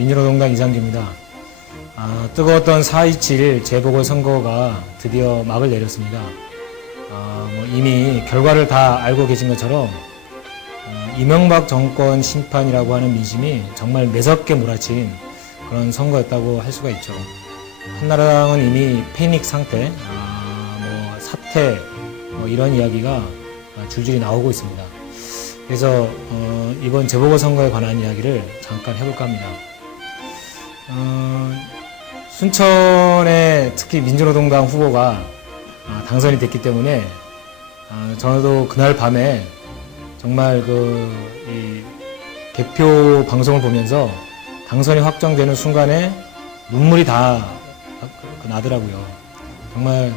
민주노동당 이상규입니다. 뜨거웠던 4.27 재보궐선거가 드디어 막을 내렸습니다. 이미 결과를 다 알고 계신 것처럼 이명박 정권 심판이라고 하는 민심이 정말 매섭게 몰아친 그런 선거였다고 할 수가 있죠. 한나라당은 이미 패닉 상태, 사퇴 이런 이야기가 줄줄이 나오고 있습니다. 그래서 이번 재보궐선거에 관한 이야기를 잠깐 해볼까 합니다. 순천에 특히 민주노동당 후보가 당선이 됐기 때문에 저도 그날 밤에 정말 이 개표 방송을 보면서 당선이 확정되는 순간에 눈물이 다 나더라고요. 정말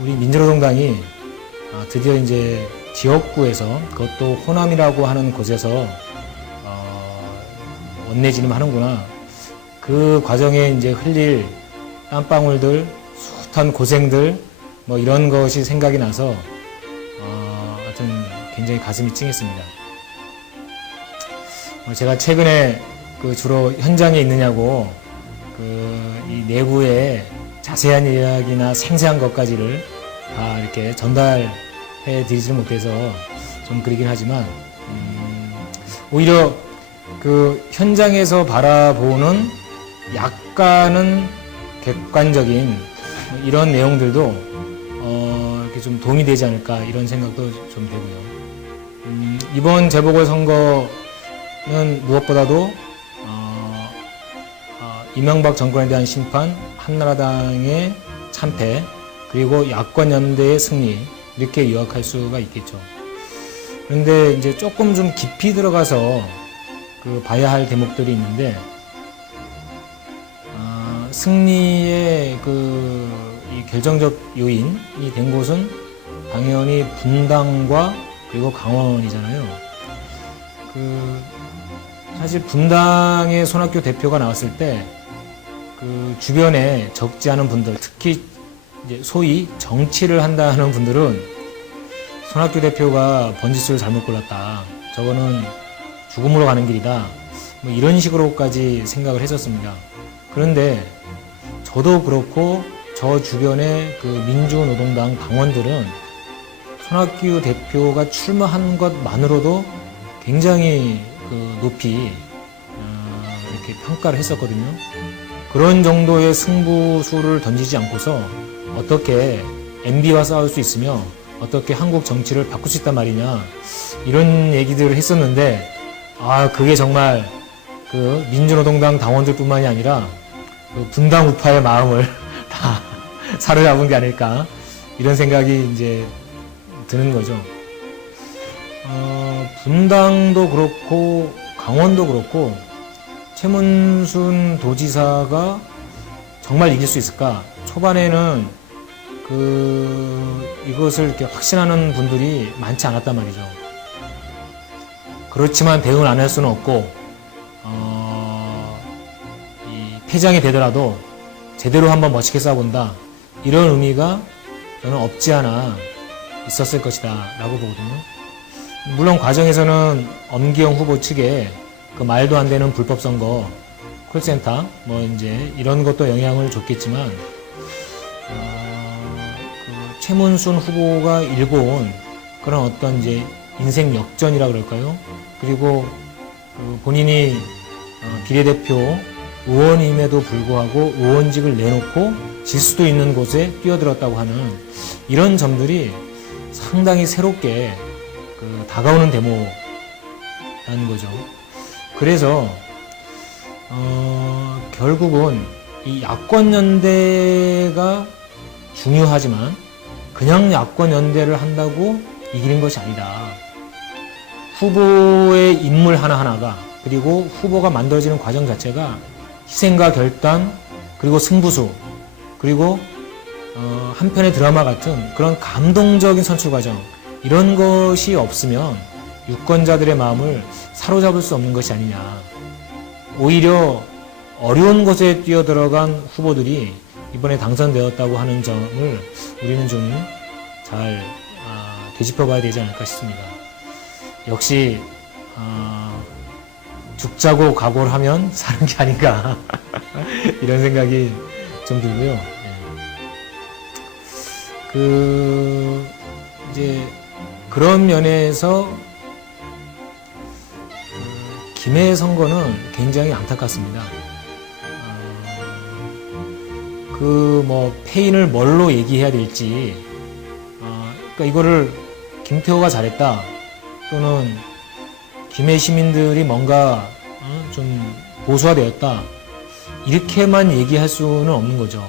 우리 민주노동당이 드디어 이제 지역구에서, 그것도 호남이라고 하는 곳에서 원내진임 하는구나. 그 과정에 이제 흘릴 땀방울들, 숱한 고생들, 이런 것이 생각이 나서 하여튼 굉장히 가슴이 찡했습니다. 제가 최근에 주로 현장에 있느냐고 이 내부의 자세한 이야기나 생생한 것까지를 다 이렇게 전달해 드리지 못해서 좀 그러긴 하지만 오히려 현장에서 바라보는 약간은 객관적인 이런 내용들도 이렇게 좀 도움이 되지 않을까, 이런 생각도 좀 되고요. 이번 재보궐선거는 무엇보다도 이명박 정권에 대한 심판, 한나라당의 참패, 그리고 야권연대의 승리, 이렇게 요약할 수가 있겠죠. 그런데 이제 조금 좀 깊이 들어가서 봐야 할 대목들이 있는데, 승리의 이 결정적 요인이 된 곳은 당연히 분당과 그리고 강원이잖아요. 사실 분당의 손학규 대표가 나왔을 때 주변에 적지 않은 분들, 특히 이제 소위 정치를 한다는 분들은 손학규 대표가 번지수를 잘못 골랐다, 저거는 죽음으로 가는 길이다, 이런 식으로까지 생각을 했었습니다. 그런데 저도 그렇고 저 주변의 민주노동당 당원들은 손학규 대표가 출마한 것만으로도 굉장히 높이 이렇게 평가를 했었거든요. 그런 정도의 승부수를 던지지 않고서 어떻게 MB와 싸울 수 있으며 어떻게 한국 정치를 바꿀 수 있단 말이냐, 이런 얘기들을 했었는데, 그게 정말 민주노동당 당원들뿐만이 아니라 분당 우파의 마음을 다 사로잡은 게 아닐까, 이런 생각이 이제 드는 거죠. 분당도 그렇고 강원도 그렇고 최문순 도지사가 정말 이길 수 있을까? 초반에는 이것을 이렇게 확신하는 분들이 많지 않았단 말이죠. 그렇지만 대응을 안 할 수는 없고, 패장이 되더라도 제대로 한번 멋있게 싸워본다, 이런 의미가 저는 없지 않아 있었을 것이다 라고 보거든요. 물론 과정에서는 엄기영 후보 측에 말도 안 되는 불법 선거, 콜센터 이제 이런 것도 영향을 줬겠지만, 최문순 후보가 일궈온 그런 어떤 이제 인생 역전이라 그럴까요? 그리고 본인이 비례대표 의원임에도 불구하고 의원직을 내놓고 질 수도 있는 곳에 뛰어들었다고 하는 이런 점들이 상당히 새롭게 다가오는 데모라는 거죠. 그래서 결국은 이 야권연대가 중요하지만 그냥 야권연대를 한다고 이기는 것이 아니다. 후보의 인물 하나하나가, 그리고 후보가 만들어지는 과정 자체가 희생과 결단, 그리고 승부수, 그리고 한편의 드라마 같은 그런 감동적인 선출 과정, 이런 것이 없으면 유권자들의 마음을 사로잡을 수 없는 것이 아니냐. 오히려 어려운 곳에 뛰어들어간 후보들이 이번에 당선되었다고 하는 점을 우리는 좀 잘 되짚어 봐야 되지 않을까 싶습니다. 역시 죽자고 각오를 하면 사는 게 아닌가 이런 생각이 좀 들고요. 이제 그런 면에서 김해 선거는 굉장히 안타깝습니다. 패인을 뭘로 얘기해야 될지, 그러니까 이거를 김태호가 잘했다, 또는 김해 시민들이 뭔가 좀 보수화되었다, 이렇게만 얘기할 수는 없는 거죠.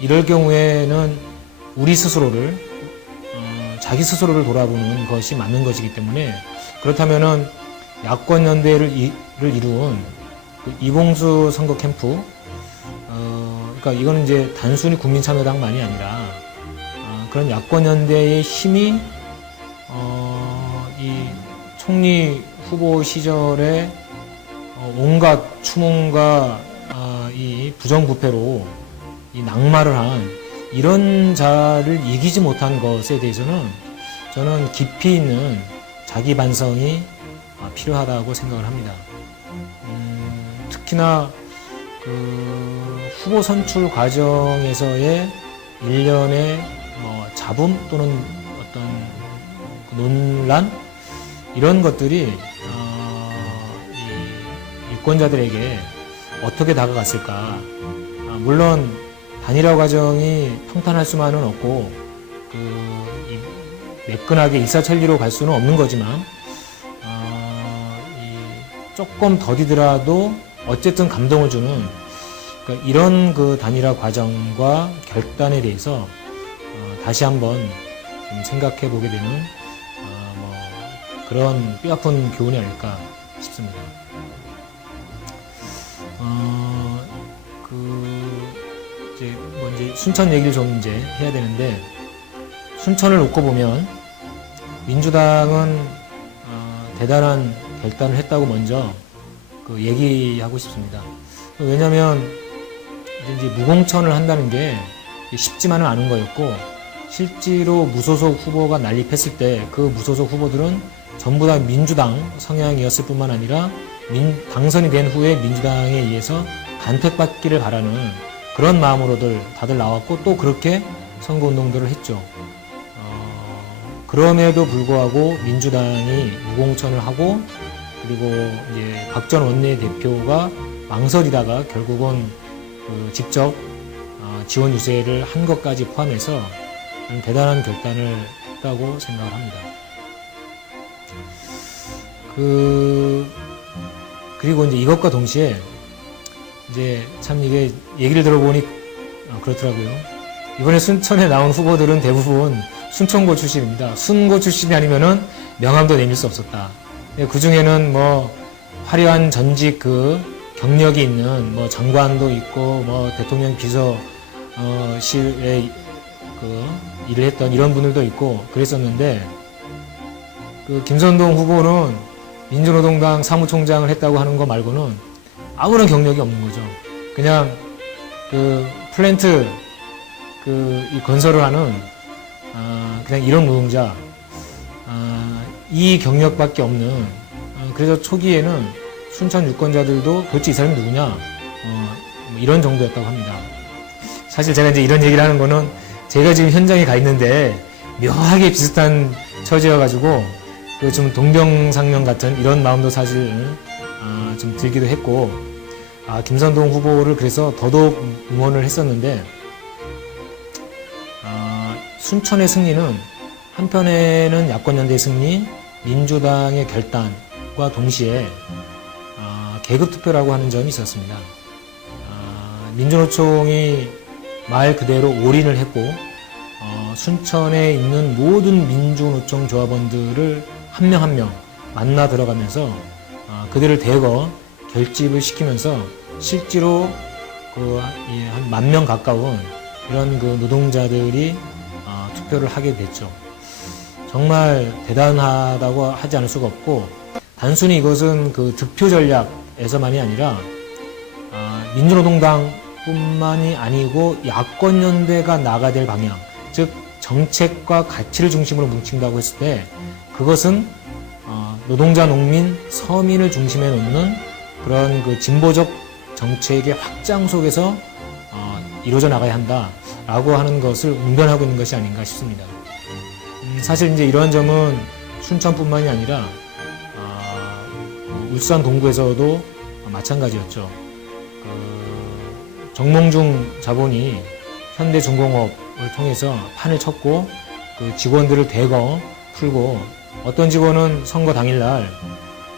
이럴 경우에는 우리 스스로를, 자기 스스로를 돌아보는 것이 맞는 것이기 때문에, 그렇다면은 야권연대를 이룬 그 이봉수 선거 캠프, 그러니까 이거는 이제 단순히 국민참여당만이 아니라 그런 야권연대의 힘이 이 총리 후보 시절에 온갖 추몽과 이 부정부패로 이 낙마를 한 이런 자를 이기지 못한 것에 대해서는 저는 깊이 있는 자기 반성이 필요하다고 생각을 합니다. 특히나 후보 선출 과정에서의 일련의 잡음 또는 어떤 논란, 이런 것들이 이 유권자들에게 어떻게 다가갔을까. 물론 단일화 과정이 평탄할 수만은 없고 매끈하게 일사천리로 갈 수는 없는 거지만 조금 더디더라도 어쨌든 감동을 주는, 그러니까 이런 그 단일화 과정과 결단에 대해서 다시 한번 좀 생각해 보게 되는 그런 뼈아픈 교훈이 아닐까 싶습니다. 이제 순천 얘기를 좀 이제 해야 되는데, 순천을 놓고 보면 민주당은 대단한 결단을 했다고 먼저 얘기하고 싶습니다. 왜냐하면 이제 무공천을 한다는 게 쉽지만은 않은 거였고, 실제로 무소속 후보가 난립했을 때 그 무소속 후보들은 전부 다 민주당 성향이었을 뿐만 아니라 당선이 된 후에 민주당에 의해서 간택받기를 바라는 그런 마음으로들 다들 나왔고, 또 그렇게 선거운동들을 했죠. 그럼에도 불구하고 민주당이 무공천을 하고, 그리고 이제 박 전 원내대표가 망설이다가 결국은 직접 지원 유세를 한 것까지 포함해서 대단한 결단을 했다고 생각을 합니다. 그리고 이제 이것과 동시에 이제 참 이게 얘기를 들어보니 그렇더라고요. 이번에 순천에 나온 후보들은 대부분 순천고 출신입니다. 순고 출신이 아니면은 명함도 내밀 수 없었다. 그 중에는 화려한 전직 경력이 있는 장관도 있고 대통령 비서실에 일을 했던 이런 분들도 있고 그랬었는데, 김선동 후보는 민주노동당 사무총장을 했다고 하는 거 말고는 아무런 경력이 없는 거죠. 그냥 플랜트 이 건설을 하는 그냥 이런 노동자, 이 경력밖에 없는, 그래서 초기에는 순천 유권자들도 도대체 이 사람이 누구냐, 이런 정도였다고 합니다. 사실 제가 이제 이런 얘기를 하는 거는 제가 지금 현장에 가 있는데 묘하게 비슷한 처지여가지고 좀 동병상련 같은 이런 마음도 사실 좀 들기도 했고, 김선동 후보를 그래서 더더욱 응원을 했었는데, 순천의 승리는 한편에는 야권연대 승리, 민주당의 결단과 동시에 계급투표라고 하는 점이 있었습니다. 민주노총이 말 그대로 올인을 했고, 순천에 있는 모든 민주노총 조합원들을 한 명 한 명 만나 들어가면서 그들을 대거 결집을 시키면서 실제로 한 10,000명 가까운 이런 노동자들이 투표를 하게 됐죠. 정말 대단하다고 하지 않을 수가 없고, 단순히 이것은 득표 전략에서만이 아니라 민주노동당뿐만이 아니고 야권연대가 나가야 될 방향, 즉 정책과 가치를 중심으로 뭉친다고 했을 때 그것은 노동자, 농민, 서민을 중심에 놓는 그런 그 진보적 정책의 확장 속에서 이루어져 나가야 한다라고 하는 것을 웅변하고 있는 것이 아닌가 싶습니다. 사실 이제 이런 점은 춘천뿐만이 아니라 울산 동구에서도 마찬가지였죠. 정몽중 자본이 현대중공업을 통해서 판을 쳤고 그 직원들을 대거 풀고 어떤 직원은 선거 당일날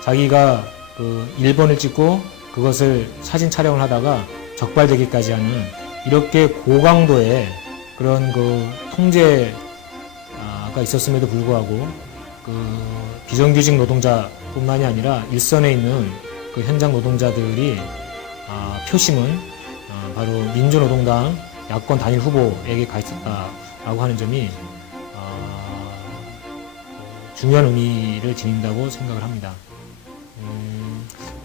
자기가 그 1번을 찍고 그것을 사진 촬영을 하다가 적발되기까지 하는 이렇게 고강도의 그런 그 통제가 있었음에도 불구하고 그 비정규직 노동자뿐만이 아니라 일선에 있는 그 현장 노동자들이 표심은 바로 민주노동당 야권 단일 후보에게 가 있었다라고 하는 점이 중요한 의미를 지닌다고 생각을 합니다.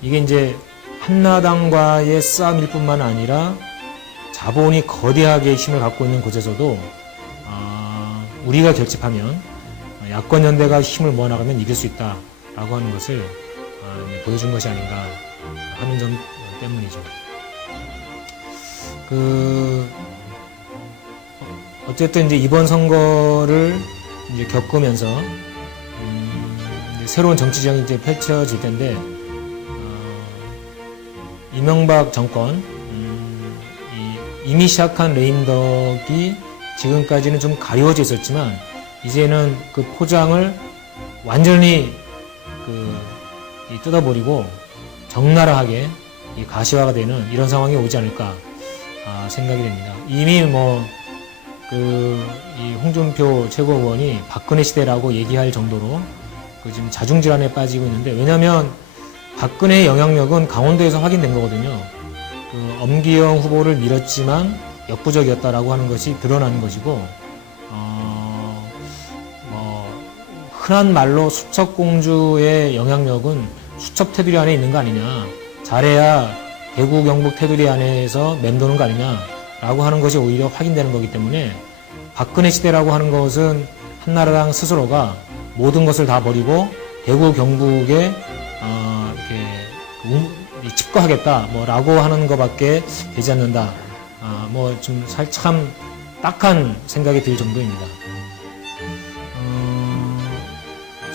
이게 이제 한나당과의 싸움일 뿐만 아니라 자본이 거대하게 힘을 갖고 있는 곳에서도 우리가 결집하면 야권 연대가 힘을 모아나가면 이길 수 있다라고 하는 것을 보여준 것이 아닌가 하는 점 때문이죠. 어쨌든 이제 이번 선거를 이제 겪으면서 이제 새로운 정치 지형이 이제 펼쳐질 텐데 이명박 정권 이미 시작한 레임덕이 지금까지는 좀 가려워져 있었지만 이제는 그 포장을 완전히 뜯어버리고 적나라하게 가시화가 되는 이런 상황이 오지 않을까 생각이 됩니다. 이미 이 홍준표 최고위원이 박근혜 시대라고 얘기할 정도로 지금 자중질환에 빠지고 있는데, 왜냐하면 박근혜의 영향력은 강원도에서 확인된 거거든요. 엄기영 후보를 밀었지만 역부족이었다라고 하는 것이 드러나는 것이고, 흔한 말로 수첩공주의 영향력은 수첩 테두리 안에 있는 거 아니냐, 잘해야 대구 경북 테두리 안에서 맴도는 거 아니냐라고 하는 것이 오히려 확인되는 거기 때문에 박근혜 시대라고 하는 것은 한나라당 스스로가 모든 것을 다 버리고 대구 경북에 이렇게 집거하겠다 라고 하는 것밖에 되지 않는다. 좀 참 딱한 생각이 들 정도입니다.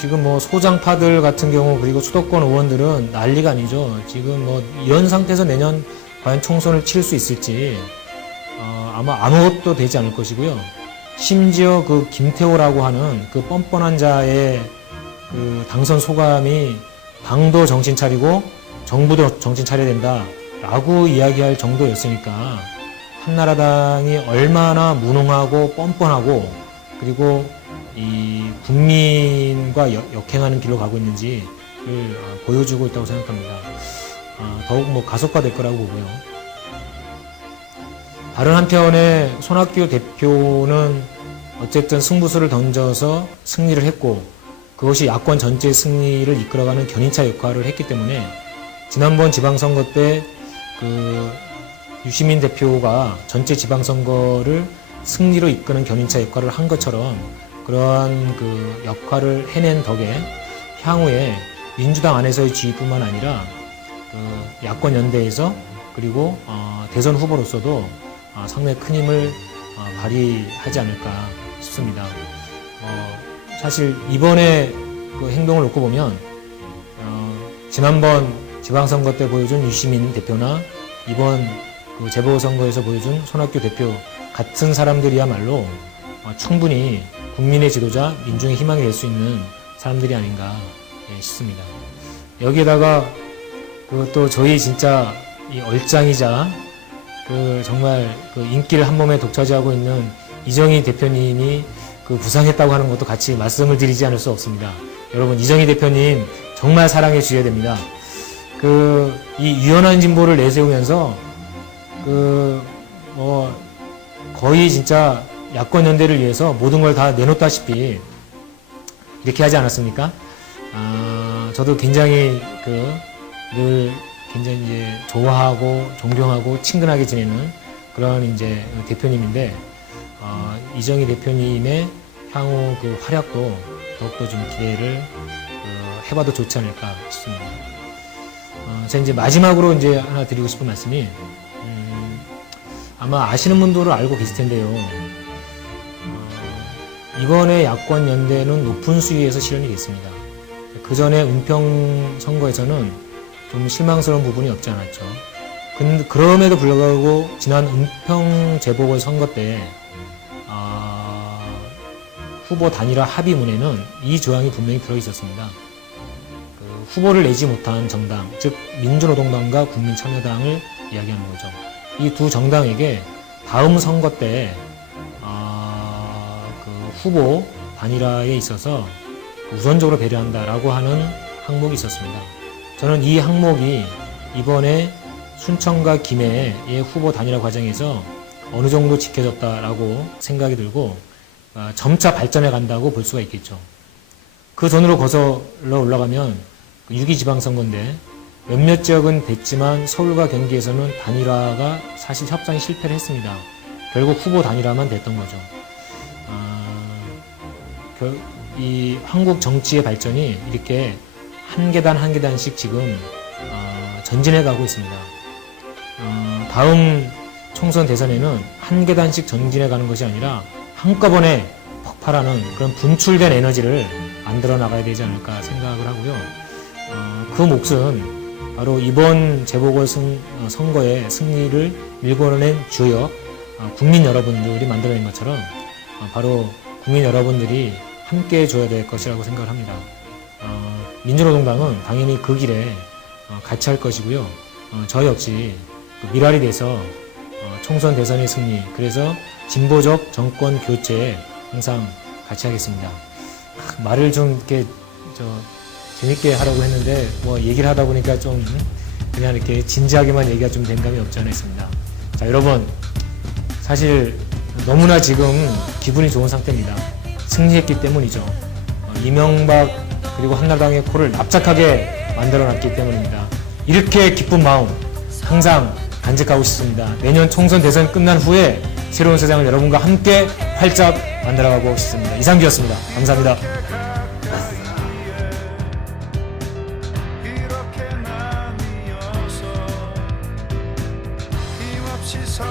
지금 소장파들 같은 경우, 그리고 수도권 의원들은 난리가 아니죠. 지금 이런 상태에서 내년 과연 총선을 치를 수 있을지 아마 아무것도 되지 않을 것이고요. 심지어 그 김태호라고 하는 그 뻔뻔한 자의 그 당선 소감이 당도 정신 차리고 정부도 정신 차려야 된다라고 이야기할 정도였으니까 한나라당이 얼마나 무능하고 뻔뻔하고 그리고 이 국민과 역행하는 길로 가고 있는지를 보여주고 있다고 생각합니다. 더욱 가속화될 거라고 보고요. 다른 한편에 손학규 대표는 어쨌든 승부수를 던져서 승리를 했고, 그것이 야권 전체의 승리를 이끌어가는 견인차 역할을 했기 때문에 지난번 지방선거 때 유시민 대표가 전체 지방선거를 승리로 이끄는 견인차 역할을 한 것처럼 그러한 그 역할을 해낸 덕에 향후에 민주당 안에서의 지위뿐만 아니라 야권 연대에서 그리고 대선 후보로서도 상당히 큰 힘을 발휘하지 않을까 싶습니다. 사실 이번에 그 행동을 놓고 보면 지난번 지방선거 때 보여준 유시민 대표나 이번 그 재보선거에서 보여준 손학규 대표 같은 사람들이야말로 충분히 국민의 지도자, 민중의 희망이 될 수 있는 사람들이 아닌가 싶습니다. 여기에다가 또 저희 진짜 이 얼짱이자 정말 인기를 한 몸에 독차지하고 있는 이정희 대표님이 부상했다고 하는 것도 같이 말씀을 드리지 않을 수 없습니다. 여러분, 이정희 대표님 정말 사랑해 주셔야 됩니다. 이 유연한 진보를 내세우면서 거의 진짜 야권 연대를 위해서 모든 걸 다 내놓다시피 이렇게 하지 않았습니까? 저도 굉장히 늘 굉장히 이제 좋아하고 존경하고 친근하게 지내는 그런 이제 대표님인데, 이정희 대표님의 향후 활약도 더욱더 좀 기대를 해봐도 좋지 않을까 싶습니다. 제가 이제 마지막으로 이제 하나 드리고 싶은 말씀이, 아마 아시는 분들은 알고 계실 텐데요. 이번에 야권 연대는 높은 수위에서 실현이 됐습니다. 그 전에 은평 선거에서는 좀 실망스러운 부분이 없지 않았죠. 그럼에도 불구하고 지난 은평 재보궐 선거 때 후보 단일화 합의문에는 이 조항이 분명히 들어 있었습니다. 후보를 내지 못한 정당, 즉 민주노동당과 국민참여당을 이야기하는 거죠. 이 두 정당에게 다음 선거 때 후보 단일화에 있어서 우선적으로 배려한다라고 하는 항목이 있었습니다. 저는 이 항목이 이번에 순천과 김해의 후보 단일화 과정에서 어느 정도 지켜졌다라고 생각이 들고 점차 발전해 간다고 볼 수가 있겠죠. 그 전으로 거슬러 올라가면 6.2 지방선거인데 몇몇 지역은 됐지만 서울과 경기에서는 단일화가 사실 협상이 실패를 했습니다. 결국 후보 단일화만 됐던 거죠. 이 한국 정치의 발전이 이렇게 한 계단 한 계단씩 지금 전진해 가고 있습니다. 다음 총선 대선에는 한 계단씩 전진해 가는 것이 아니라 한꺼번에 폭발하는 그런 분출된 에너지를 만들어 나가야 되지 않을까 생각을 하고요. 그 몫은 바로 이번 재보궐 선거의 승리를 밀고낸 주역 국민 여러분들이 만들어낸 것처럼 바로 국민 여러분들이 함께 해줘야 될 것이라고 생각을 합니다. 민주노동당은 당연히 그 길에 같이 할 것이고요. 저 역시 밀알이 돼서 총선 대선의 승리, 그래서 진보적 정권 교체에 항상 같이 하겠습니다. 말을 좀 이렇게 재밌게 하라고 했는데 뭐 얘기를 하다 보니까 좀 그냥 이렇게 진지하게만 얘기가 좀 된 감이 없지 않아 있습니다. 자, 여러분, 사실 너무나 지금 기분이 좋은 상태입니다. 승리했기 때문이죠. 이명박 그리고 한나라당의 코를 납작하게 만들어놨기 때문입니다. 이렇게 기쁜 마음 항상 간직하고 싶습니다. 내년 총선 대선 끝난 후에 새로운 세상을 여러분과 함께 활짝 만들어가고 싶습니다. 이상기였습니다. 감사합니다. 서